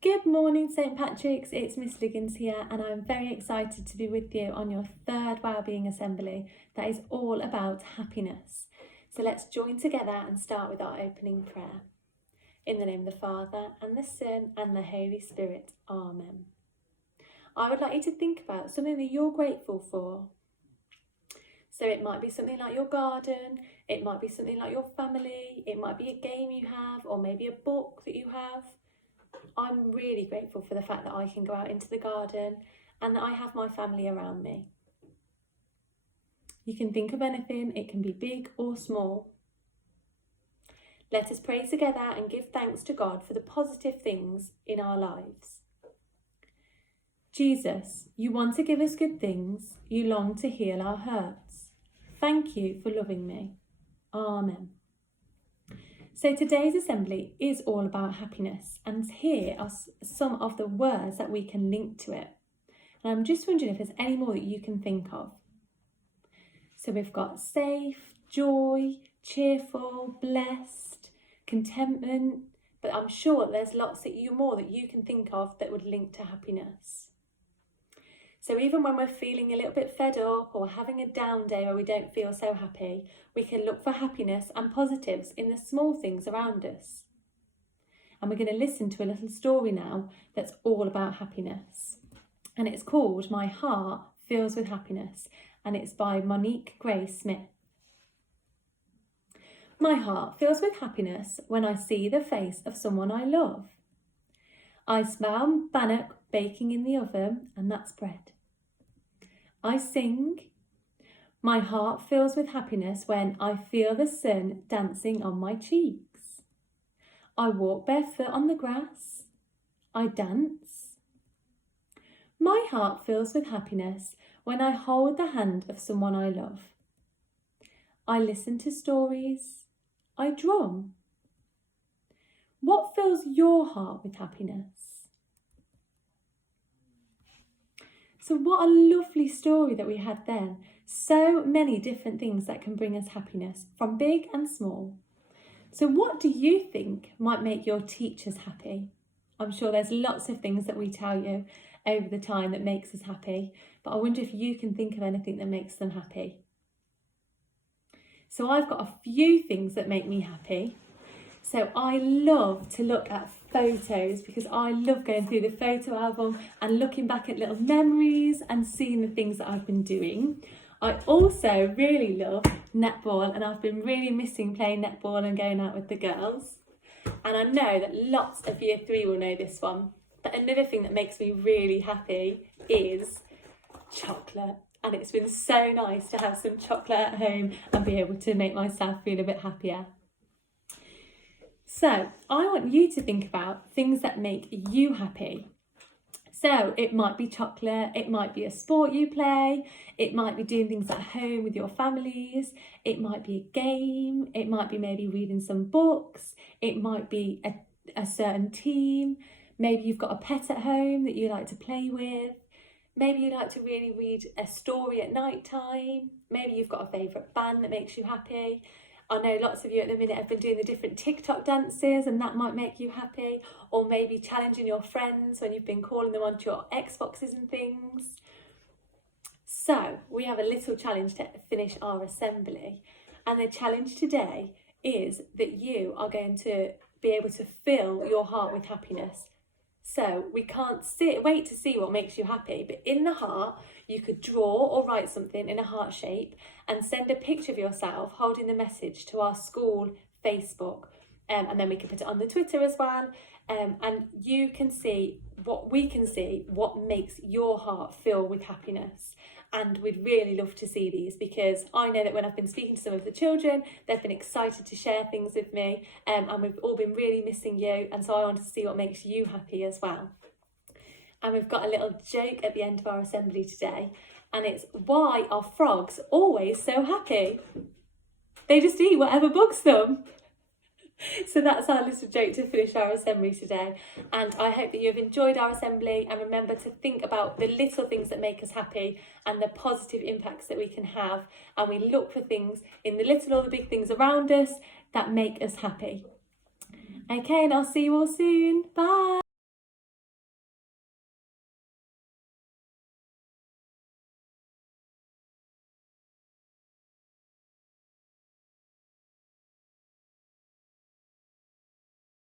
Good morning, St. Patrick's. It's Miss Liggins here, and I'm very excited to be with you on your third Wellbeing Assembly that is all about happiness. So let's join together and start with our opening prayer. In the name of the Father, and the Son, and the Holy Spirit. Amen. I would like you to think about something that you're grateful for. So it might be something like your garden, it might be something like your family, it might be a game you have, or maybe a book that you have. I'm really grateful for the fact that I can go out into the garden and that I have my family around me. You can think of anything, it can be big or small. Let us pray together and give thanks to God for the positive things in our lives. Jesus, you want to give us good things, you long to heal our hurts. Thank you for loving me. Amen. So today's assembly is all about happiness, and here are some of the words that we can link to it. And I'm just wondering if there's any more that you can think of. So we've got safe, joy, cheerful, blessed, contentment, but I'm sure there's lots more that you can think of that would link to happiness. So even when we're feeling a little bit fed up or having a down day where we don't feel so happy, we can look for happiness and positives in the small things around us. And we're going to listen to a little story now that's all about happiness. And it's called My Heart Fills with Happiness, and it's by Monique Grace Smith. My heart fills with happiness when I see the face of someone I love. I smell bannock baking in the oven, and that's bread. I sing. My heart fills with happiness when I feel the sun dancing on my cheeks. I walk barefoot on the grass. I dance. My heart fills with happiness when I hold the hand of someone I love. I listen to stories. I drum. What fills your heart with happiness? So what a lovely story that we had then. So many different things that can bring us happiness, from big and small. So what do you think might make your teachers happy? I'm sure there's lots of things that we tell you over the time that makes us happy, but I wonder if you can think of anything that makes them happy. So I've got a few things that make me happy. So I love to look at photos because I love going through the photo album and looking back at little memories and seeing the things that I've been doing. I also really love netball, and I've been really missing playing netball and going out with the girls. And I know that lots of year 3 will know this one. But another thing that makes me really happy is chocolate. And it's been so nice to have some chocolate at home and be able to make myself feel a bit happier. So I want you to think about things that make you happy. So it might be chocolate, it might be a sport you play, it might be doing things at home with your families, it might be a game, it might be maybe reading some books, it might be a certain team, maybe you've got a pet at home that you like to play with, maybe you like to really read a story at night time, maybe you've got a favourite band that makes you happy. I know lots of you at the minute have been doing the different TikTok dances, and that might make you happy, or maybe challenging your friends when you've been calling them onto your Xboxes and things. So we have a little challenge to finish our assembly, and the challenge today is that you are going to be able to fill your heart with happiness. So we can't wait to see what makes you happy, but in the heart, you could draw or write something in a heart shape and send a picture of yourself holding the message to our school Facebook. And then we can put it on the Twitter as well. And you can see what we can see, what makes your heart fill with happiness. And we'd really love to see these, because I know that when I've been speaking to some of the children, they've been excited to share things with me, and we've all been really missing you, and so I want to see what makes you happy as well. And we've got a little joke at the end of our assembly today, and it's, why are frogs always so happy? They just eat whatever bugs them. So that's our little joke to finish our assembly today, and I hope that you've enjoyed our assembly, and remember to think about the little things that make us happy and the positive impacts that we can have, and we look for things in the little or the big things around us that make us happy. Okay, and I'll see you all soon. Bye.